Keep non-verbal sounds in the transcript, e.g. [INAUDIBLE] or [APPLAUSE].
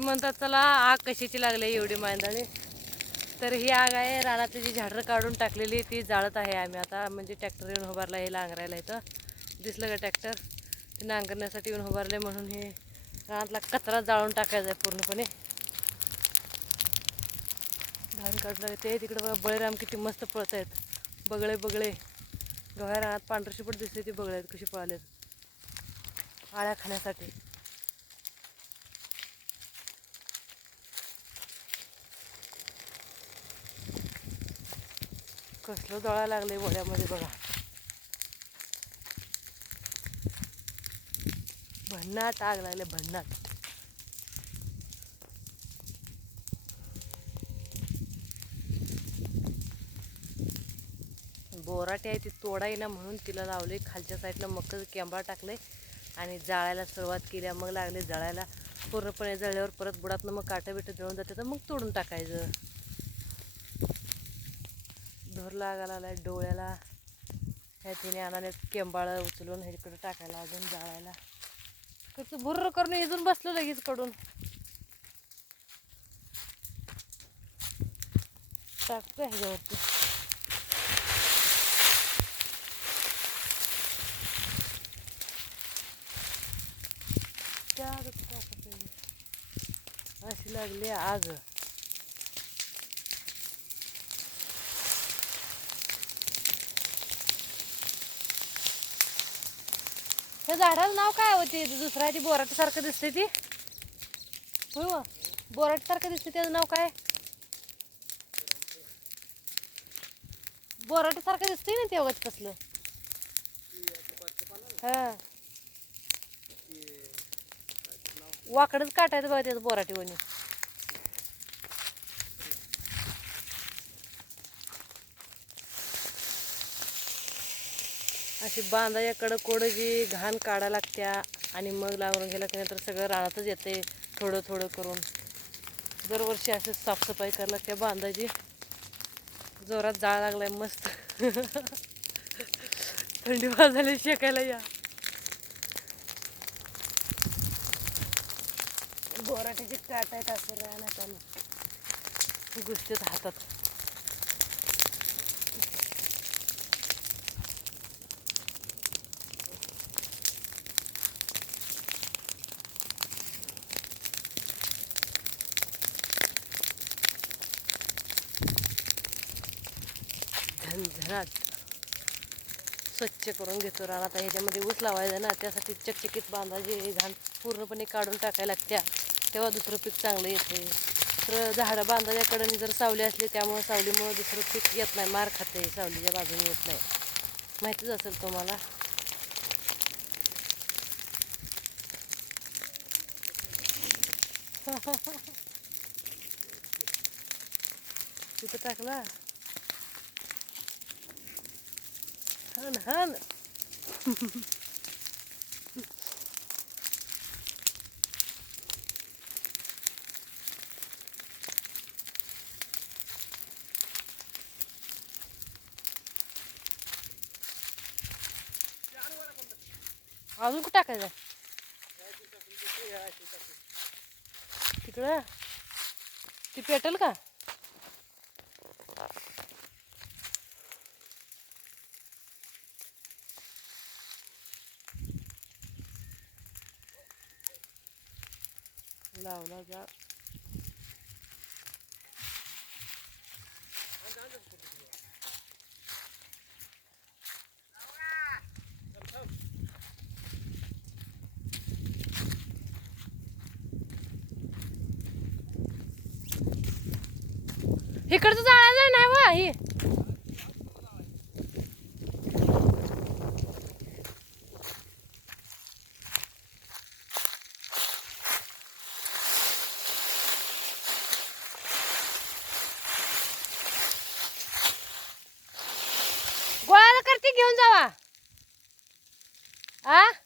म्हणतात चला आग कशाची लागली एवढी मांदाळी तर ही आग आहे रानातली जी झाडं काढून टाकलेली ती जाळत आहे आम्ही आता. म्हणजे ट्रॅक्टर येऊन उभारला हे नांगरायला इथं. दिसलं का ट्रॅक्टर? ते नांगरण्यासाठी येऊन उभारले म्हणून हे रानातला कचरा जाळून टाकायचा आहे पूर्णपणे. धान काढलं ते तिकडे बघा बळीराम किती मस्त पळत आहेत. बगळे बगळे. गव्या रानात पांढरशी पण दिसते ती बगळे आहेत कशी पळाले आळ्या खाण्यासाठी. कसलं जळायला लागले वड्यामध्ये बघा. भन्नाट आग लागले भन्नाट. बोराटी आहे ती तोडाय ना म्हणून तिला लावले खालच्या साईडला मग कॅम्बा टाकले आणि जाळायला सुरुवात केली मग लागले जळायला. पूर्णपणे जळल्यावर परत बुडातनं मग काटं बिटं जळून जाते तर मग तोडून टाकायचं. धूर लागायला लागलाय डोळ्याला. ह्या तिने अनाने केंबाळं उचलून ह्याच्याकडे टाकायला अजून जाळायला. कसं भुर्र करून इजून बसलं लगेच कडून. टाकतो ह्याच्यावरती. त्या आहे. अशी लागली आग. झाडाला नाव काय होते? दुसरा आहे ती बोराट सारखं दिसते ती. होय व? बोराट सारखं दिसते त्याचं नाव काय? बोराट सारखं दिसतंय ना तेव्हाच कसलं हा. वाकडच काटायचं बघा त्याचं बोराटी अशी बांधाच्या कडकोड जी घाण काढा लागत्या आणि मग लागून गेला की नंतर सगळं रानातच येते थोडं थोडं करून. दरवर्षी असं साफसफाई करायला लागते बांधाची. जोरात जाळ लागलाय मस्त. [LAUGHS] थंडी वाजायला शेकायला या. बोराटीचे काट असं राहण्यात आलं गोष्टीत हातात. घरात स्वच्छ करून घेतो रानात ह्याच्यामध्ये ऊस लावायचा ना त्यासाठी चकचकीत बांधाची घाण पूर्णपणे काढून टाकायला लागत्या. तेव्हा दुसरं पीक चांगलं येते. तर झाडं बांधाच्याकडंनी जर सावली असली त्यामुळं सावलीमुळं दुसरं पीक येत नाही. मार खाते सावलीच्या बाजूने येत नाही. माहितीच असेल तुम्हाला? [LAUGHS] तिथं टाकला हान हान अजून कुठं टाकायचं तिकडं ती पेटल का लावला जा. इकडचं जाळायचं नाही वा ही. 蹲着吧。啊？